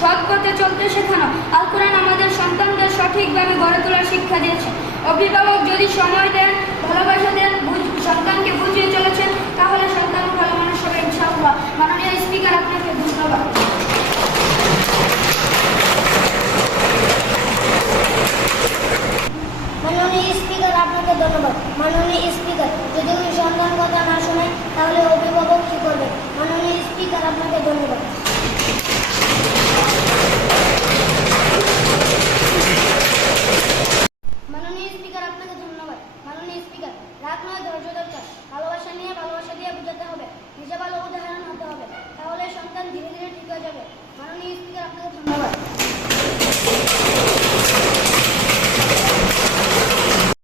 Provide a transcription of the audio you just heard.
সৎ পথে চলতে শেখানো। আল কোরআন আমাদের সন্তানদের সঠিকভাবে গড়ে তোলার শিক্ষা দিয়েছে। অভিভাবক যদি সময় দেন, ভালোবাসা দেন, সন্তানকে বুঝিয়ে চলেছেন, তাহলে সন্তান ভালো মানুষ হবে ইনশাআল্লাহ। মাননীয় স্পিকার, আপনাকে ধন্যবাদ। মাননীয় স্পিকার, আপনাকে ধন্যবাদ। মাননীয় স্পিকার, যদি উনি সন্তান কথা না শোনেন তাহলে অভিভাবক কি করবে? মাননীয় স্পিকার, আপনাকে ধন্যবাদ। মাননীয় স্পিকার, আপনাকে ধন্যবাদ। মাননীয় স্পিকার, রাগ নয়, ধৈর্য দরকার। ভালোবাসা নিয়ে ভালোবাসা দিয়ে বোঝাতে হবে, নিজে ভালো উদাহরণ হতে হবে, তাহলে সন্তান ধীরে ধীরে ঠিক হয়ে যাবে। মাননীয় স্পিকার, আপনাকে ধন্যবাদ।